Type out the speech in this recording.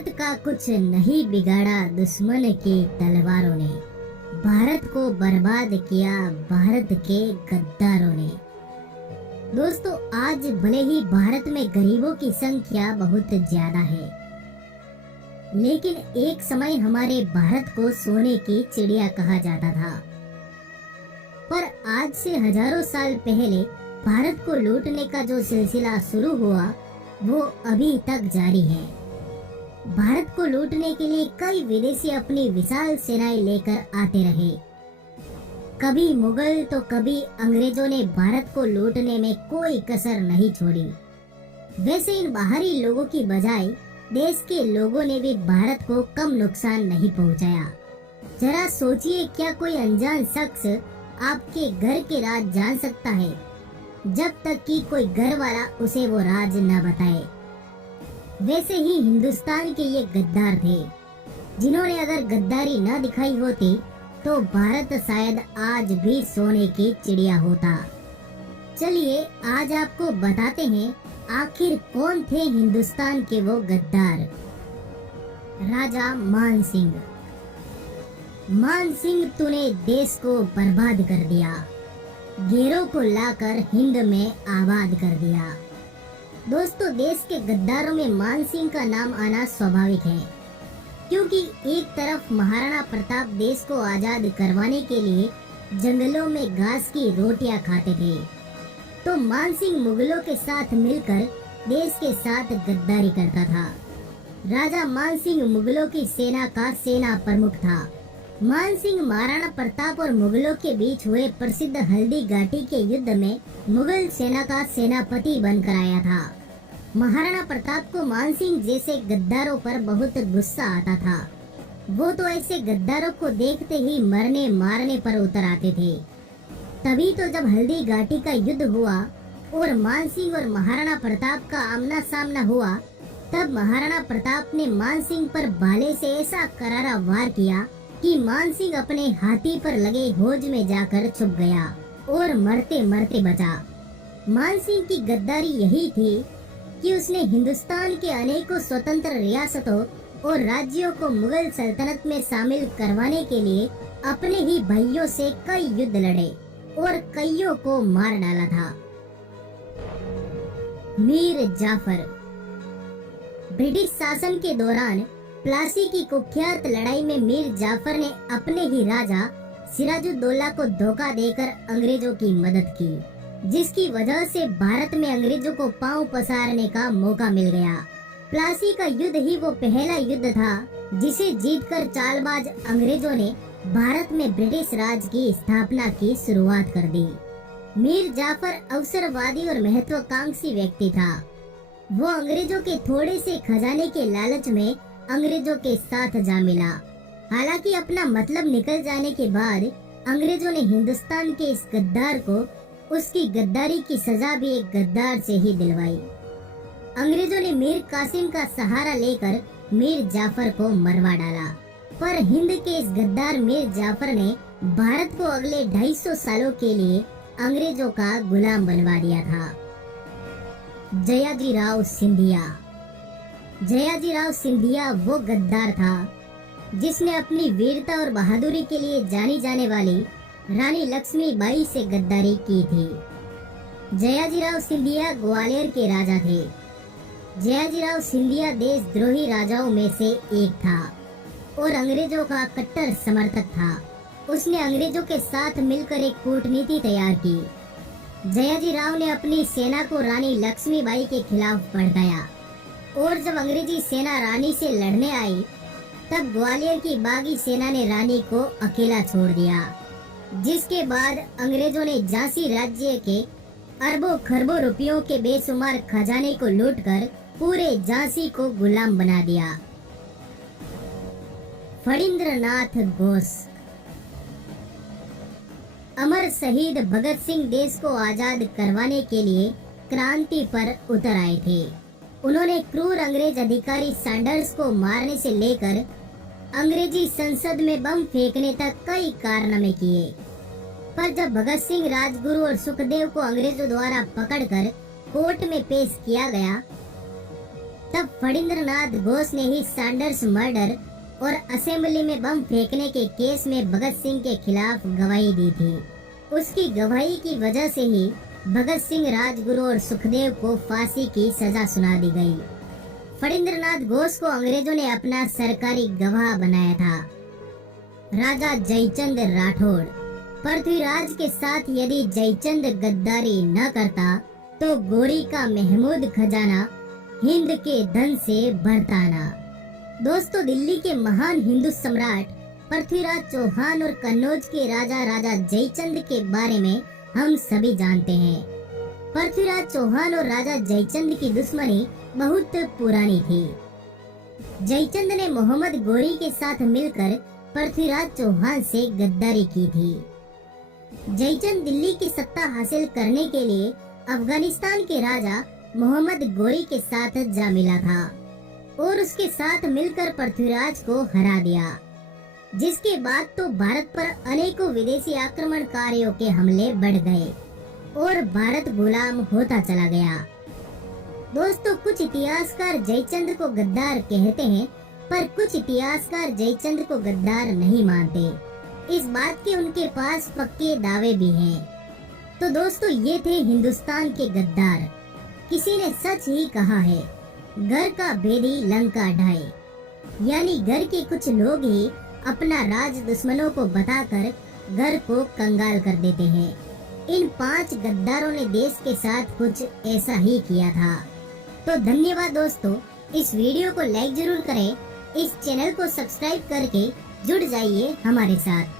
भारत का कुछ नहीं बिगाड़ा दुश्मन की तलवारों ने, भारत को बर्बाद किया भारत के गद्दारों ने। दोस्तों, आज भले ही भारत में गरीबों की संख्या बहुत ज्यादा है, लेकिन एक समय हमारे भारत को सोने की चिड़िया कहा जाता था। पर आज से हजारों साल पहले भारत को लूटने का जो सिलसिला शुरू हुआ वो अभी तक जारी है। भारत को लूटने के लिए कई विदेशी अपनी विशाल सेनाएं लेकर आते रहे। कभी मुगल तो कभी अंग्रेजों ने भारत को लूटने में कोई कसर नहीं छोड़ी। वैसे इन बाहरी लोगों की बजाय देश के लोगों ने भी भारत को कम नुकसान नहीं पहुंचाया। जरा सोचिए, क्या कोई अनजान शख्स आपके घर के राज जान सकता है जब तक कि कोई घर वाला उसे वो राज न बताए। वैसे ही हिंदुस्तान के ये गद्दार थे, जिन्होंने अगर गद्दारी न दिखाई होती तो भारत शायद आज भी सोने की चिड़िया होता। चलिए आज आपको बताते हैं आखिर कौन थे हिंदुस्तान के वो गद्दार। राजा मान सिंह। मान सिंह, तूने देश को बर्बाद कर दिया, घेरों को लाकर हिंद में आबाद कर दिया। दोस्तों, देश के गद्दारों में मान सिंह का नाम आना स्वाभाविक है, क्योंकि एक तरफ महाराणा प्रताप देश को आजाद करवाने के लिए जंगलों में घास की रोटियां खाते थे, तो मान सिंह मुगलों के साथ मिलकर देश के साथ गद्दारी करता था। राजा मान सिंह मुगलों की सेना का सेना प्रमुख था। मान सिंह महाराणा प्रताप और मुगलों के बीच हुए प्रसिद्ध हल्दी घाटी के युद्ध में मुगल सेना का सेनापति बनकर आया था। महाराणा प्रताप को मान सिंह जैसे गद्दारों पर बहुत गुस्सा आता था। वो तो ऐसे गद्दारों को देखते ही मरने मारने पर उतर आते थे। तभी तो जब हल्दी घाटी का युद्ध हुआ और मान सिंह और महाराणा प्रताप का आमना सामना हुआ, तब महाराणा प्रताप ने मान सिंह पर भाले से ऐसा करारा वार किया कि मान सिंह अपने हाथी पर लगे होज में जाकर छुप गया और मरते मरते बचा। मान सिंह की गद्दारी यही थी कि उसने हिंदुस्तान के अनेकों स्वतंत्र रियासतों और राज्यों को मुगल सल्तनत में शामिल करवाने के लिए अपने ही भाइयों से कई युद्ध लड़े और कईयों को मार डाला था। मीर जाफर। ब्रिटिश शासन के दौरान प्लासी की कुख्यात लड़ाई में मीर जाफर ने अपने ही राजा सिराजुद्दौला को धोखा देकर अंग्रेजों की मदद की, जिसकी वजह से भारत में अंग्रेजों को पांव पसारने का मौका मिल गया। प्लासी का युद्ध ही वो पहला युद्ध था जिसे जीतकर चालबाज अंग्रेजों ने भारत में ब्रिटिश राज की स्थापना की शुरुआत कर दी। मीर जाफर अवसरवादी और महत्वाकांक्षी व्यक्ति था। वो अंग्रेजों के थोड़े से खजाने के लालच में अंग्रेजों के साथ जा मिला। हालांकि अपना मतलब निकल जाने के बाद अंग्रेजों ने हिंदुस्तान के इस गद्दार को उसकी गद्दारी की सजा भी एक गद्दार से ही दिलवाई। अंग्रेजों ने मीर कासिम का सहारा लेकर मीर जाफर को मरवा डाला, पर हिंद के इस गद्दार मीर जाफर ने भारत को अगले 250 सालों के लिए अंग्रेजों का गुलाम बनवा दिया था। जयाजी राव सिंधिया। जयाजी राव सिंधिया वो गद्दार था जिसने अपनी वीरता और बहादुरी के लिए जानी जाने वाली रानी लक्ष्मीबाई से गद्दारी की थी। जयाजी राव सिंधिया ग्वालियर के राजा थे। जयाजी राव सिंधिया देशद्रोही राजाओं में से एक था और अंग्रेजों का कट्टर समर्थक था। उसने अंग्रेजों के साथ मिलकर एक कूटनीति तैयार की। जयाजी राव ने अपनी सेना को रानी लक्ष्मीबाई के खिलाफ भड़काया और जब अंग्रेजी सेना रानी से लड़ने आई, तब ग्वालियर की बागी सेना ने रानी को अकेला छोड़ दिया, जिसके बाद अंग्रेजों ने झांसी राज्य के अरबों खरबों रुपयों के बेशुमार खजाने को लूटकर पूरे झांसी को गुलाम बना दिया। फणींद्रनाथ घोष। अमर शहीद भगत सिंह देश को आजाद करवाने के लिए क्रांति पर उतर आए थे। उन्होंने क्रूर अंग्रेज अधिकारी सैंडर्स को मारने से लेकर अंग्रेजी संसद में बम फेंकने तक कई कारनामे किए। पर जब भगत सिंह, राजगुरु और सुखदेव को अंग्रेजों द्वारा पकड़कर कोर्ट में पेश किया गया, तब फणींद्रनाथ घोष ने ही सैंडर्स मर्डर और असेंबली में बम फेंकने के केस में भगत सिंह के खिलाफ गवाही दी थी। उसकी गवाही की वजह से ही भगत सिंह, राजगुरु और सुखदेव को फांसी की सजा सुना दी गई। फणींद्रनाथ घोष को अंग्रेजों ने अपना सरकारी गवाह बनाया था। राजा जयचंद राठौड़, पृथ्वीराज के साथ यदि जयचंद गद्दारी न करता तो गोरी का महमूद खजाना हिंद के धन से भरता ना। दोस्तों, दिल्ली के महान हिंदू सम्राट पृथ्वीराज चौहान और कन्नौज के राजा राजा जयचंद के बारे में हम सभी जानते हैं। पृथ्वीराज चौहान और राजा जयचंद की दुश्मनी बहुत पुरानी थी। जयचंद ने मोहम्मद गोरी के साथ मिलकर पृथ्वीराज चौहान से गद्दारी की थी। जयचंद दिल्ली की सत्ता हासिल करने के लिए अफगानिस्तान के राजा मोहम्मद गोरी के साथ जा मिला था और उसके साथ मिलकर पृथ्वीराज को हरा दिया, जिसके बाद तो भारत पर अनेकों विदेशी आक्रमणकारियों के हमले बढ़ गए और भारत गुलाम होता चला गया। दोस्तों, कुछ इतिहासकार जयचंद को गद्दार कहते हैं, पर कुछ इतिहासकार जयचंद को गद्दार नहीं मानते। इस बात के उनके पास पक्के दावे भी हैं। तो दोस्तों, ये थे हिंदुस्तान के गद्दार। किसी ने सच ही कहा है, घर का भेदी लंका ढाए। यानी घर के कुछ लोग ही अपना राज दुश्मनों को बताकर घर को कंगाल कर देते हैं। इन 5 गद्दारों ने देश के साथ कुछ ऐसा ही किया था। तो धन्यवाद दोस्तों, इस वीडियो को लाइक जरूर करें, इस चैनल को सब्सक्राइब करके जुड़ जाइए हमारे साथ।